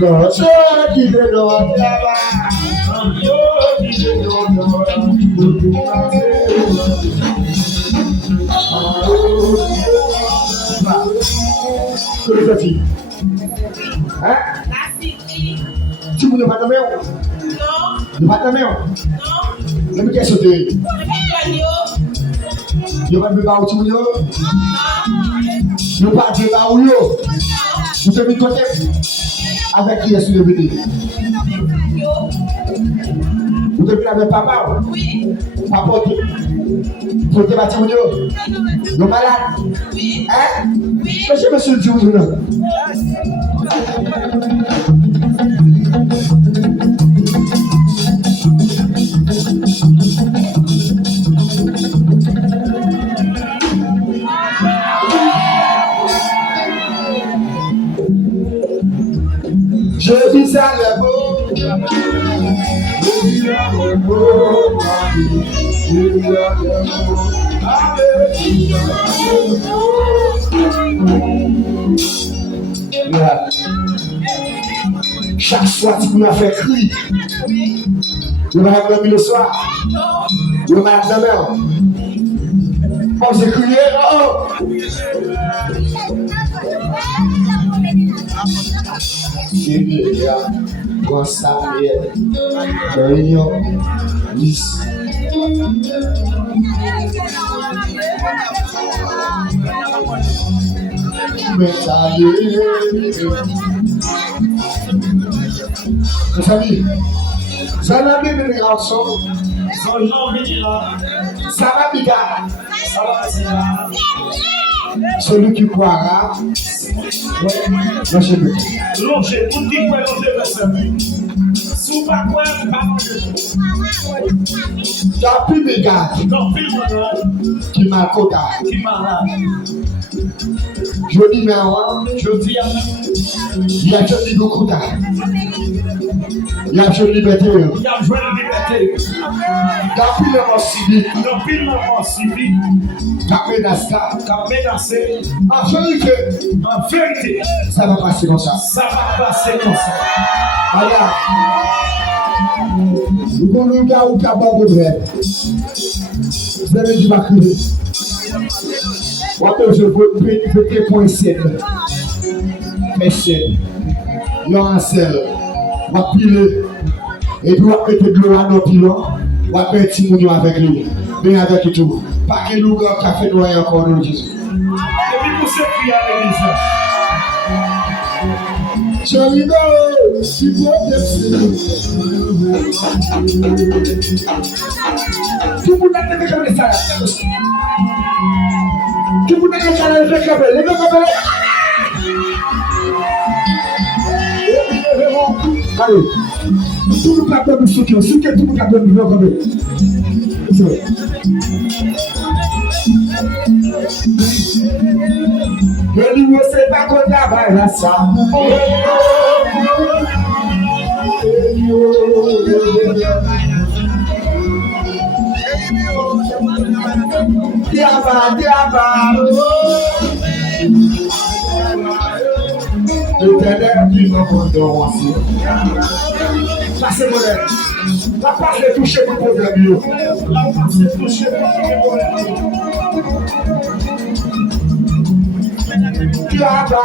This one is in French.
Non, je qui te donne là-bas. Que les filles? Hein? Tu ne veux pas ta mère? Non. Ne pas ta mère? Non. Ne me qu'est-ce que tu es? Tu vas me battre où tu veux? Non. Tu ne pas te battre où tu veux? Tu te mets de côté? Avec qui est-ce que tu veux? Vous te mettez avec papa? Oui. Papa, tu te battre où tu veux? Tu es malade? Oui. Hein? Oui. Monsieur le Dieu, non? Je dis ça le beau, je dis ça le beau, je dis ça le beau. Chaque soir, tu m'as fait crier. Tu m'as dormi le soir. Tu m'as demain. On s'est crié. Seigneur, consacré, réunion, 10. Mes amis, ça va bien les garçons. Ça va bien. Ça va bien. Celui qui croira, lâchez-le. Longez, tout dit quoi, longez, mes amis. Si vous pas quoi, pas manger. T'as plus de gars qui m'a coté. Qui m'a Je dis, mais avant, je dis, il y a jeune beaucoup de il y a jeune liberté. il y a joué la liberté. T'as plus de mort civique. Dans pile de mort civile, T'as menacé. t'as menacé. En vérité, ça va passer comme ça. Ça va passer comme ça. Regarde. Vous connaissez le gars où t'as pas de vrai. Vous avez dit ma crier. Je veux péter pour un ciel. Un ciel. Non, un ciel. On va piler. Et puis on va mettre de l'eau à nos pilons. On va mettre petit mounion avec lui. Mais avec tout. Pas que nous avons café noir encore nous Jésus. Et puis pour ceux qui à l'église. Je rigole. Si vous tout le monde a levé comme ça. Tout le monde a levé comme ça. Levé comme ça. Allez. Tout le monde a donné ce qu'il y a. Tout le monde a donné le comme ça. Je dis, vous savez pas qu'on travaille là, ça. Diaba. L'éternel qui nous condamne aussi. Passez-moi là. La passe de toucher mon problème. La passe de toucher mon problème. Diaba.